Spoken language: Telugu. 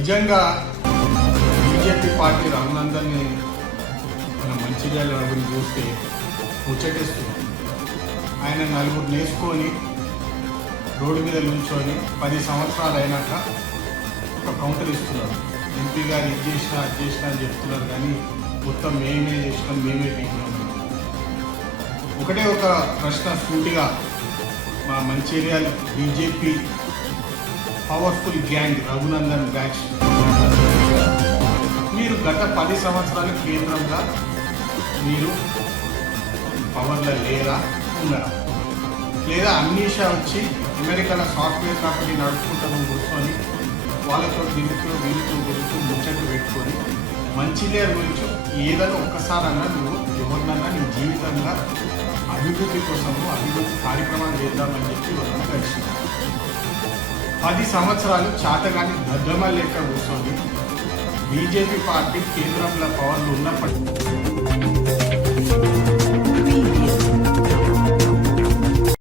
నిజంగా బీజేపీ పార్టీ రఘునందన్ని మన మంచిర్యాల గురించి చూస్తే ముచ్చటేస్తుంది. ఆయన నలుగురు నేసుకొని రోడ్డు మీద నుంచొని 10 సంవత్సరాలు అయినాక ఒక కౌంటర్ ఇస్తున్నారు. ఎంపీ గారు ఇది చేసినా అది చేసినా అని చెప్తున్నారు, కానీ మొత్తం మేమే చేసినాం, మేమే పీకినాం. ఒకటే ఒక ప్రశ్న సూటిగా మా Mancherial BJP powerful gang Raghunandan batch, మీరు గత 10 సంవత్సరాల కేంద్రంగా మీరు పవర్లో లేరా, ఉన్నారా? లేదా అమ్నీషా వచ్చి అమెరికాలో సాఫ్ట్వేర్ కంపెనీ నడుపుకుంటాను కూర్చొని వాళ్ళతో తిరుగుతూ వీరితో తిరుగుతూ ముచ్చట్లు పెట్టుకొని మంచిర్యాల గురించి ఏదైనా ఒక్కసారన్నా నువ్వు ఎవరినన్నా నీ జీవితంగా అభివృద్ధి కోసము అభివృద్ధి కార్యక్రమాలు చేద్దామని చెప్పి వాళ్ళని కలిసి 10 సంవత్సరాలు చాతగాని దద్దమ లెక్క కూర్చొని బీజేపీ పార్టీ కేంద్రంలో పవర్లు ఉన్నప్పటికీ